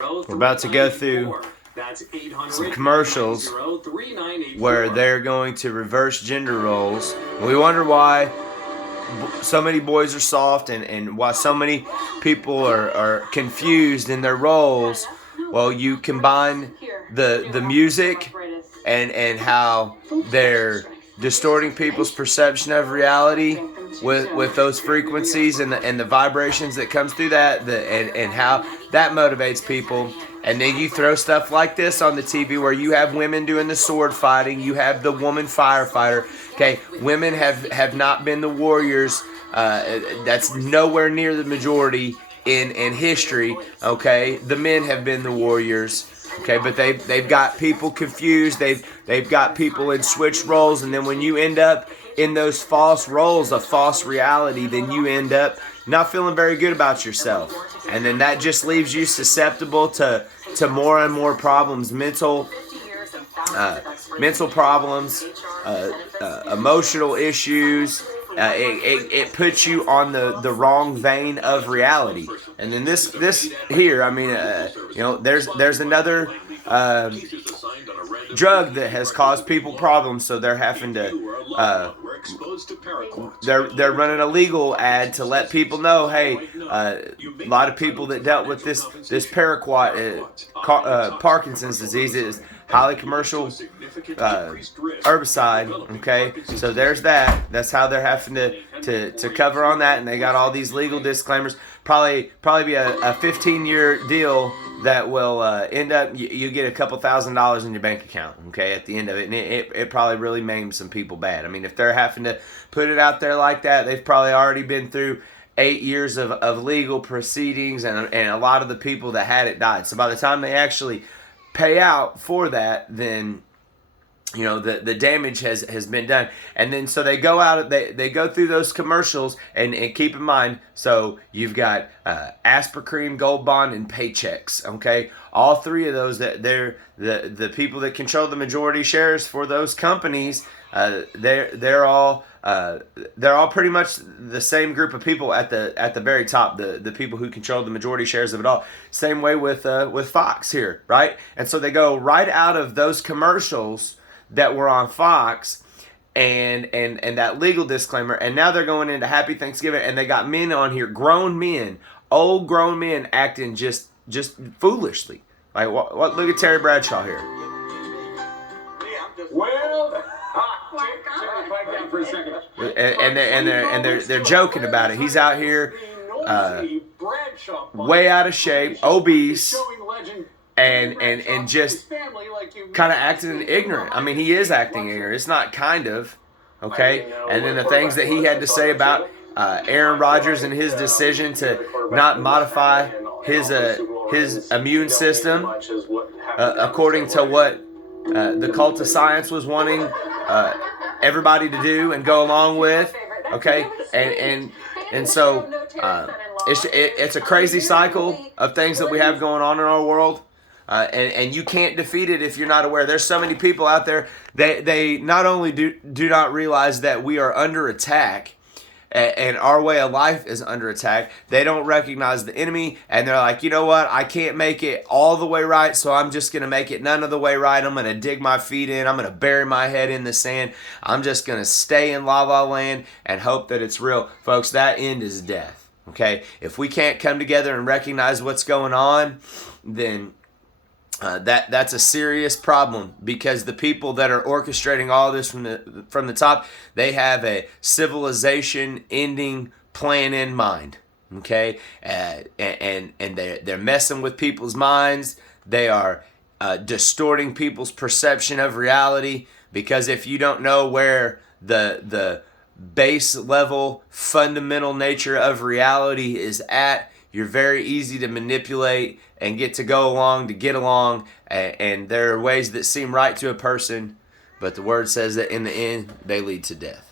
We're about to go through some commercials where they're going to reverse gender roles. We wonder why so many boys are soft and why so many people are confused in their roles. Well, you combine the music and how they're distorting people's perception of reality with those frequencies and the vibrations that comes through that and how that motivates people. And then you throw stuff like this on the TV where you have women doing the sword fighting, you have the woman firefighter. Okay, women have not been the warriors. That's nowhere near the majority in history. Okay, the men have been the warriors. Okay, but they've got people confused. They've got people in switched roles, and then when you end up in those false roles, a false reality, then you end up not feeling very good about yourself, and then that just leaves you susceptible to more and more problems, mental problems, emotional issues. It puts you on the wrong vein of reality. And then this here, I mean, there's another drug that has caused people problems, so they're having to they're running a legal ad to let people know, hey, a lot of people that dealt with this paraquat, Parkinson's disease, is highly commercial herbicide. Okay, so there's that. That's how they're having to cover on that, and they got all these legal disclaimers. Probably be a 15-year deal that will end up you get a couple $1,000s in your bank account. Okay, at the end of it, and it probably really maims some people bad. I mean, if they're having to put it out there like that, they've probably already been through 8 years of legal proceedings, and a lot of the people that had it died. So by the time they actually pay out for that, then the damage has been done. And then so they go out, they go through those commercials, and keep in mind, so you've got Aspercreme, Gold Bond, and Paychex. Okay, all three of those, that they're the people that control the majority shares for those companies. They're all pretty much the same group of people at the very top, the people who control the majority shares of it all. Same way with Fox here, right? And so they go right out of those commercials that were on Fox and that legal disclaimer, and now they're going into Happy Thanksgiving, and they got men on here, grown men, old grown men, acting just foolishly. Like what? Look at Terry Bradshaw here. Well, and they're joking about it. He's out here, way out of shape, obese, and just kind of acting ignorant. I mean, he is acting ignorant. It's not kind of, okay? And then the things that he had to say about Aaron Rodgers and his decision to not modify his immune system according to what the cult of science was wanting everybody to do and go along with, okay? And so it's a crazy cycle of things that we have going on in our world. And you can't defeat it if you're not aware. There's so many people out there, they not only do not realize that we are under attack and our way of life is under attack, they don't recognize the enemy, and they're like, you know what, I can't make it all the way right, so I'm just going to make it none of the way right. I'm going to dig my feet in. I'm going to bury my head in the sand. I'm just going to stay in La La Land and hope that it's real. Folks, that end is death, okay? If we can't come together and recognize what's going on, then that's a serious problem, because the people that are orchestrating all this from the top, they have a civilization ending plan in mind. Okay, and they're messing with people's minds. They are distorting people's perception of reality, because if you don't know where the base level fundamental nature of reality is at, you're very easy to manipulate and get along, and there are ways that seem right to a person, but the word says that in the end, they lead to death.